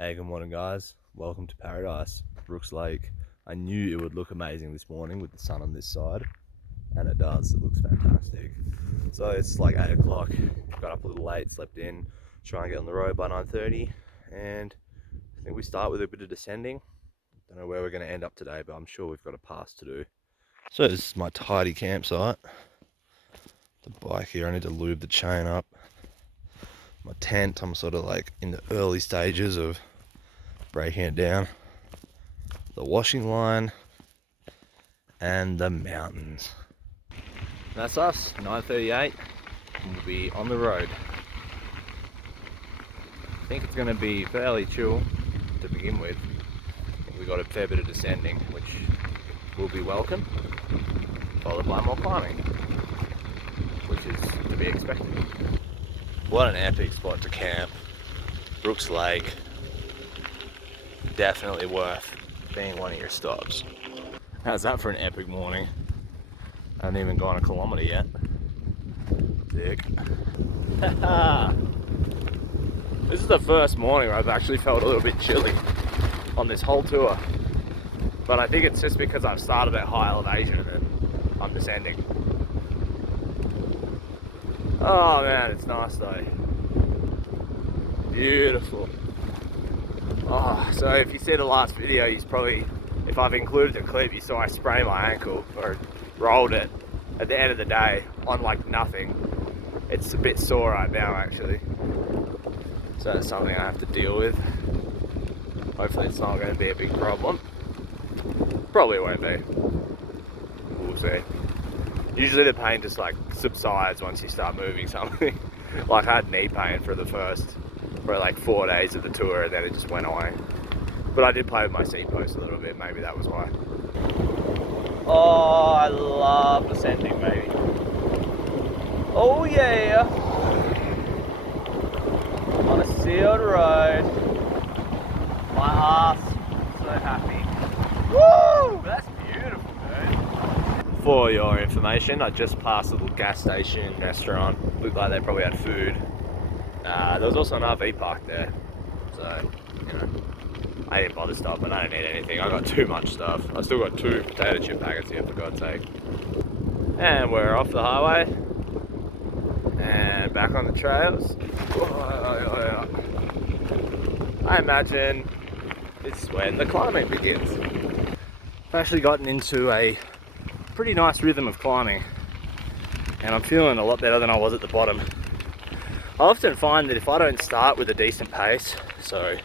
Hey, good morning guys. Welcome to Paradise, Brooks Lake. I knew it would look amazing this morning with the sun on this side, and it does. It looks fantastic. So it's like 8 o'clock, got up a little late, slept in, try and get on the road by 9:30, and I think we start with a bit of descending. Don't know where we're going to end up today, but I'm sure we've got a pass to do. So this is my tidy campsite. The bike here, I need to lube the chain up. My tent, I'm sort of like in the early stages of breaking it down. The washing line and the mountains. That's us, 9:38, and we'll be on the road. I think it's going to be fairly chill to begin with. I think we got a fair bit of descending, which will be welcome, followed by more climbing, which is to be expected. What an epic spot to camp. Brooks Lake, definitely worth being one of your stops. How's that for an epic morning? I haven't even gone a kilometre yet. Sick. This is the first morning where I've actually felt a little bit chilly on this whole tour. But I think it's just because I've started at high elevation and I'm descending. Oh man, it's nice though. Beautiful. Oh, so if you see the last video, if I've included the clip, you saw I sprained my ankle or rolled it at the end of the day on like nothing. It's a bit sore right now actually. So that's something I have to deal with. Hopefully it's not going to be a big problem. Probably won't be. We'll see. Usually the pain just like subsides once you start moving something. Like I had knee pain for like 4 days of the tour and then it just went away. But I did play with my seat post a little bit, maybe that was why. Oh, I love descending, baby. Oh yeah! On a sealed road. My ass, so happy. Woo! That's beautiful, dude. For your information, I just passed a little gas station restaurant. Looked like they probably had food. There was also an RV park there. So, you know, I didn't bother stopping. I don't need anything. I got too much stuff. I still got 2 potato chip packets here, for God's sake. And we're off the highway. And back on the trails. I imagine this is when the climbing begins. I've actually gotten into a pretty nice rhythm of climbing. And I'm feeling a lot better than I was at the bottom. I often find that if I don't start with a decent pace, so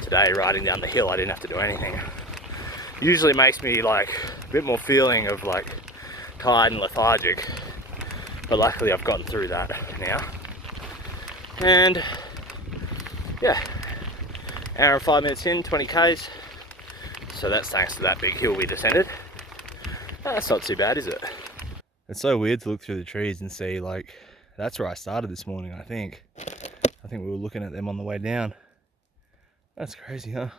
today riding down the hill I didn't have to do anything, usually makes me like a bit more feeling of like tired and lethargic. But luckily I've gotten through that now. And yeah, hour and 5 minutes in, 20 Ks. So that's thanks to that big hill we descended. That's not too bad, is it? It's so weird to look through the trees and see like, that's where I started this morning, I think. I think we were looking at them on the way down. That's crazy, huh?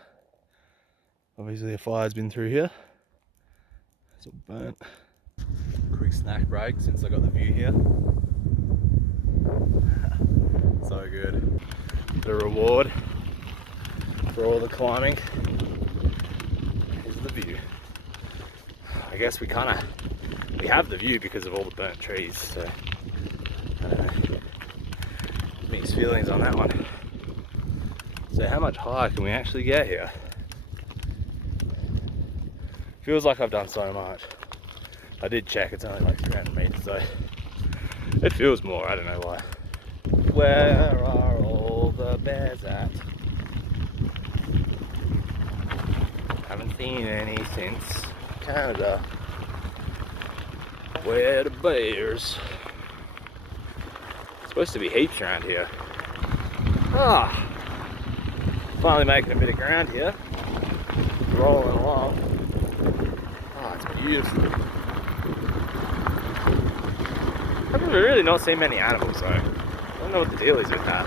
Obviously a fire's been through here. It's all burnt. Quick snack break since I got the view here. So good. The reward for all the climbing is the view. I guess we have the view because of all the burnt trees, so I don't know. Mixed feelings on that one. So how much higher can we actually get here? Feels like I've done so much. I did check, it's only like 300 meters though. It feels more, I don't know why. Where are all the bears at? Haven't seen any since Canada. Where are the bears? Supposed to be heaps around here. Ah, finally making a bit of ground here. Rolling along. Ah, it's beautiful. I've really not seen many animals though. I don't know what the deal is with that.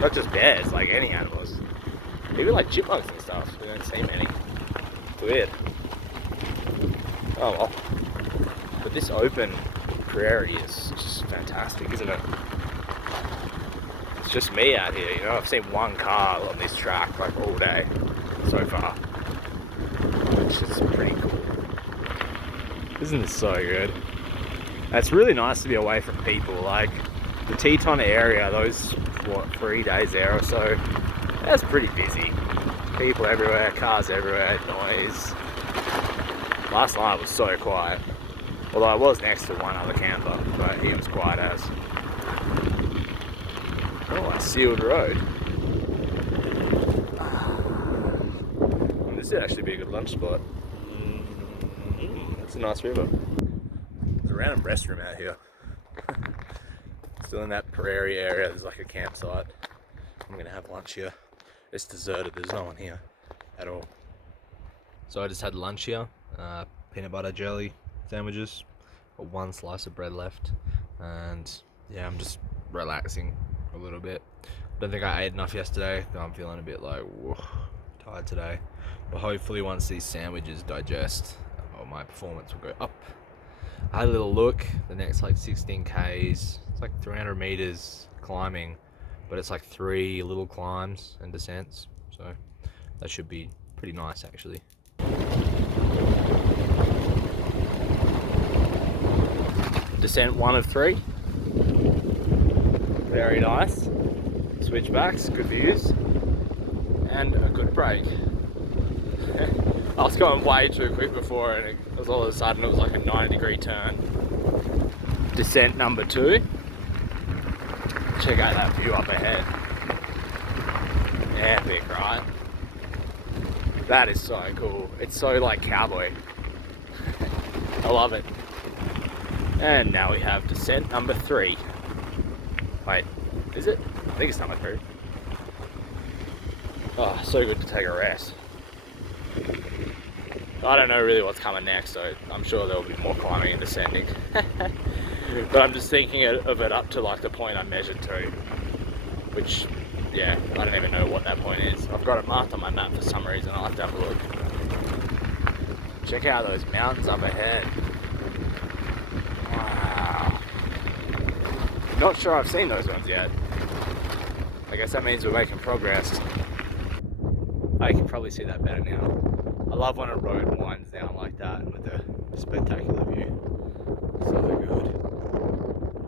Not just bears, like any animals. Even like chipmunks and stuff, we don't see many. It's weird. Oh well. But this open prairie is just fantastic, isn't it? it's just me out here, you know. I've seen one car on this track like all day so far, which is pretty cool. Isn't this so good? And it's really nice to be away from people. Like the Teton area, those what 3 days there or so, that's pretty busy. People everywhere, cars everywhere, noise. Last night was so quiet. Although I was next to one other camper, but he was quiet as. Oh, a sealed road. This would actually be a good lunch spot. It's a nice river. There's a random restroom out here. Still in that prairie area, there's like a campsite. I'm gonna have lunch here. It's deserted, there's no one here at all. So I just had lunch here. Peanut butter jelly sandwiches. Got one slice of bread left. And yeah, I'm just relaxing a little bit. Don't think I ate enough yesterday. I'm feeling a bit like, whoa, tired today. But hopefully once these sandwiches digest, my performance will go up. I had a little look, the next like 16 Ks, it's like 300 meters climbing, but it's like 3 little climbs and descents. So that should be pretty nice actually. Descent 1 of 3. Very nice. Switchbacks, good views, and a good break. I was going way too quick before, and it was all of a sudden it was like a 90-degree turn. Descent number 2. Check out that view up ahead. Epic, right? That is so cool. It's so like cowboy. I love it. And now we have descent number 3. Wait, is it? I think it's number 3. Oh, so good to take a rest. I don't know really what's coming next, so I'm sure there'll be more climbing and descending. But I'm just thinking of it up to like the point I measured to, which, yeah, I don't even know what that point is. I've got it marked on my map for some reason. I'll have to have a look. Check out those mountains up ahead. Wow. Not sure I've seen those ones yet. I guess that means we're making progress. I can probably see that better now. I love when a road winds down like that with a spectacular view. So good.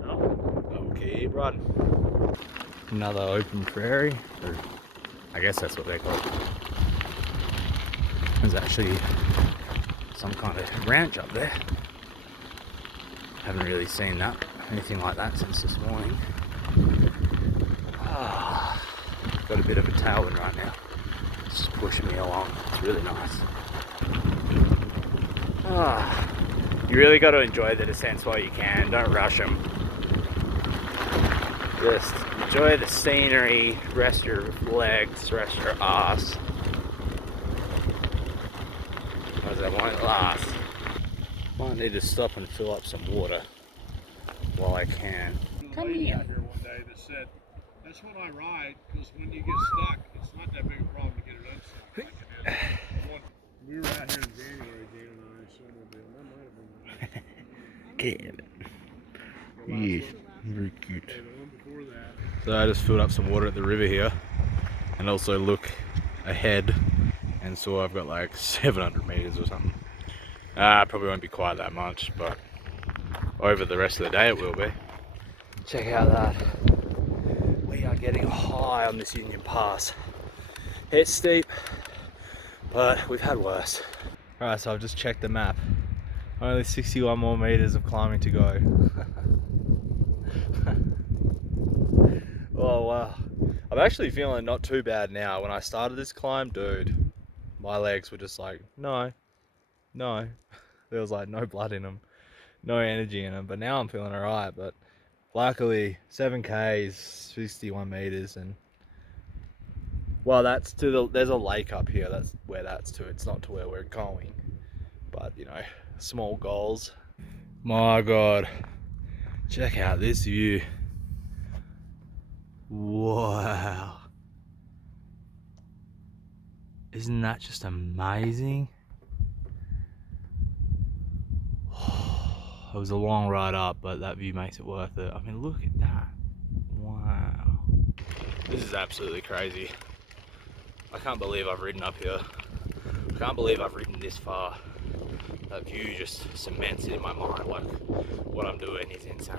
Oh, keep riding. Another open prairie, or I guess that's what they're called. There's actually some kind of ranch up there. Haven't really seen anything like that since this morning. Got a bit of a tailwind right now. It's just pushing me along. It's really nice. You really got to enjoy the descents while you can. Don't rush them. Just enjoy the scenery. Rest your legs. Rest your ass. Because it won't last. Might need to stop and fill up some water while I can. Come here. Out here one day that said, "That's when I ride, because when you get stuck, it's not that big a problem to get it unstuck like it is." We were out here in January, Jane and I, snowmobiling. That might have been Get it. Yes, very cute. So I just filled up some water at the river here, and also look ahead, and so I've got like 700 meters or something. Probably won't be quite that much, but over the rest of the day it will be. Check out that. We are getting high on this Union Pass. It's steep, but we've had worse. Alright, so I've just checked the map. Only 61 more meters of climbing to go. Oh wow. I'm actually feeling not too bad now. When I started this climb, dude, my legs were just like, no. There was like no blood in them, no energy in them. But now I'm feeling alright. But luckily, 7 Ks, 61 meters, and well, that's to there's a lake up here. That's where that's to. It's not to where we're going. But you know, small goals. My God, check out this view. Wow. Isn't that just amazing? It was a long ride up, but that view makes it worth it. I mean, look at that. Wow. This is absolutely crazy. I can't believe I've ridden up here. I can't believe I've ridden this far. That view just cements in my mind, like what I'm doing is insane.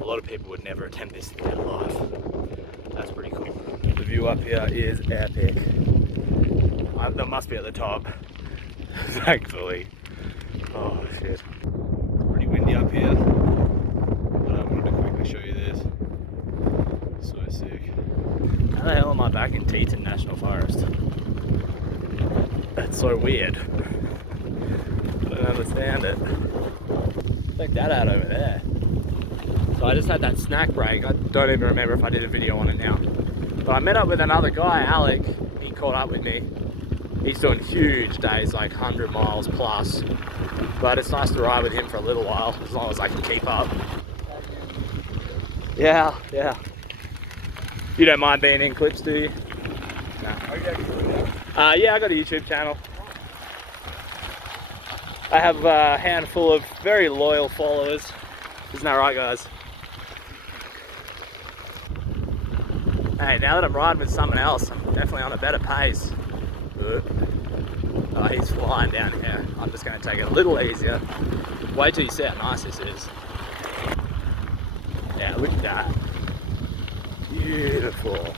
A lot of people would never attempt this in their life. That's pretty cool. The view up here is epic. That must be at the top, thankfully. Oh shit. It's pretty windy up here, but I wanted to quickly show you this. So sick. How the hell am I back in Teton National Forest? That's so weird. I don't understand it. Check that out over there. So I just had that snack break. I don't even remember if I did a video on it now. But I met up with another guy, Alec. He caught up with me. He's doing huge days, like 100 miles plus. But it's nice to ride with him for a little while, as long as I can keep up. Yeah, yeah. You don't mind being in clips, do you? No. Yeah, I got a YouTube channel. I have a handful of very loyal followers. Isn't that right, guys? Hey, now that I'm riding with someone else, I'm definitely on a better pace. Oh, he's flying down here. I'm just going to take it a little easier. Wait till you see how nice this is. Yeah, look at that. Beautiful.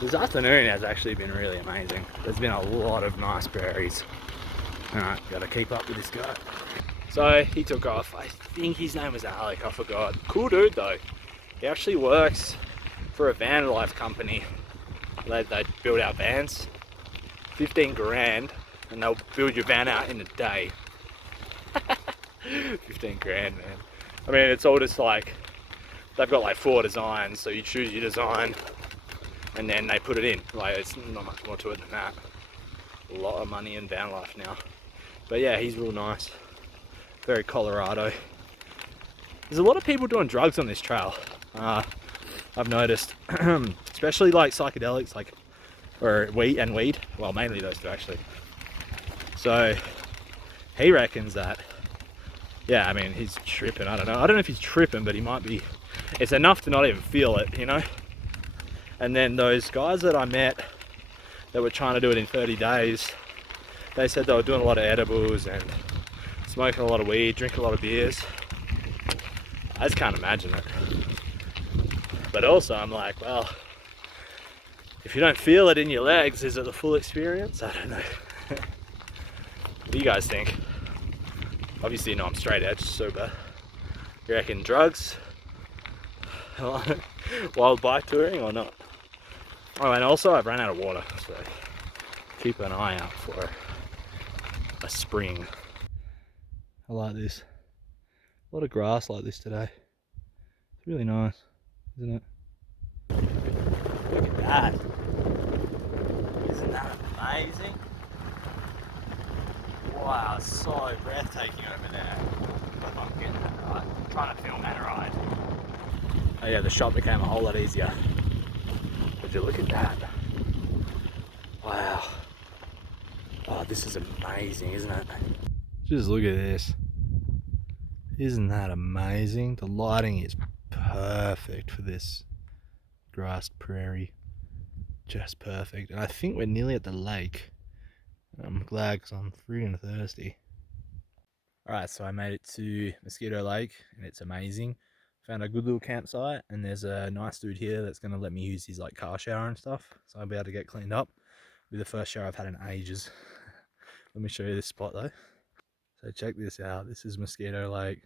This afternoon has actually been really amazing. There's been a lot of nice prairies. Alright, gotta keep up with this guy. So he took off. I think his name was Alec, I forgot. Cool dude though. He actually works for a van life company. They build out vans. 15 grand and they'll build your van out in a day. 15 grand, man. I mean, it's all just like, they've got like 4 designs, so you choose your design and then they put it in. Like, it's not much more to it than that. A lot of money in van life now. But yeah, he's real nice. Very Colorado. There's a lot of people doing drugs on this trail. I've noticed, especially like psychedelics, like, or weed. Well, mainly those two actually. So he reckons that, yeah, I mean, he's tripping. I don't know if he's tripping, but he might be. It's enough to not even feel it, you know. And then those guys that I met that were trying to do it in 30 days, they said they were doing a lot of edibles and smoking a lot of weed, drinking a lot of beers. I just can't imagine it. But also I'm like, well, if you don't feel it in your legs, is it the full experience? I don't know. What do you guys think? Obviously, you know I'm straight edge, sober. You reckon drugs? Wild bike touring or not? Oh, and also I've run out of water, so keep an eye out for a spring. I like this. A lot of grass like this today. It's really nice, isn't it? Look at that. Isn't that amazing? Wow, it's so breathtaking over there. If I'm getting that right. I'm trying to film that ride. Oh yeah, the shot became a whole lot easier. Would you look at that? Wow. Oh, this is amazing, isn't it? Just look at this. Isn't that amazing? The lighting is perfect for this grassed prairie. Just perfect. And I think we're nearly at the lake. I'm glad because I'm freaking thirsty. Alright, so I made it to Mosquito Lake and it's amazing. Found a good little campsite and there's a nice dude here that's going to let me use his like car shower and stuff. So I'll be able to get cleaned up. It'll be the first shower I've had in ages. Let me show you this spot though. So check this out. This is Mosquito Lake.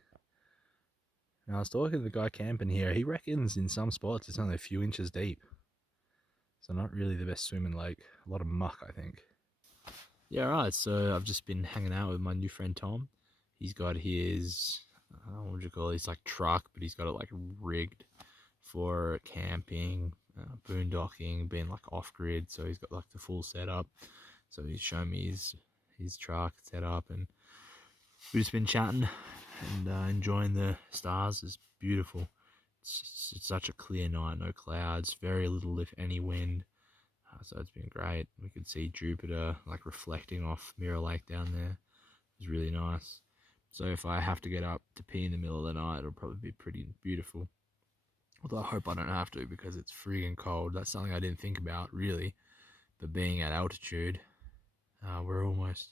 Now I was talking to the guy camping here. He reckons in some spots it's only a few inches deep. So not really the best swimming lake. A lot of muck, I think. Yeah, right. So I've just been hanging out with my new friend Tom. He's got his, what would you call it? He's like truck, but he's got it like rigged for camping, boondocking, being like off grid. So he's got like the full setup. So he's shown me his truck set up, and we've just been chatting and enjoying the stars. It's beautiful. It's such a clear night, no clouds, very little if any wind. So it's been great. We could see Jupiter like reflecting off Mirror Lake down there. It's really nice. So if I have to get up to pee in the middle of the night, it'll probably be pretty beautiful. Although I hope I don't have to because it's friggin' cold. That's something I didn't think about really. But being at altitude, we're almost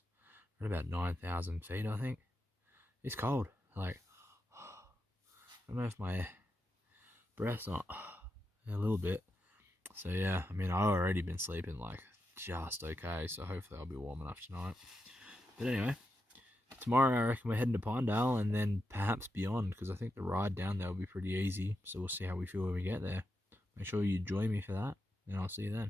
at about 9,000 feet, I think. It's cold. Like, I don't know if my breath's not a little bit. So yeah, I mean, I've already been sleeping like just okay. So hopefully I'll be warm enough tonight. But anyway, tomorrow I reckon we're heading to Pinedale and then perhaps beyond because I think the ride down there will be pretty easy. So we'll see how we feel when we get there. Make sure you join me for that, and I'll see you then.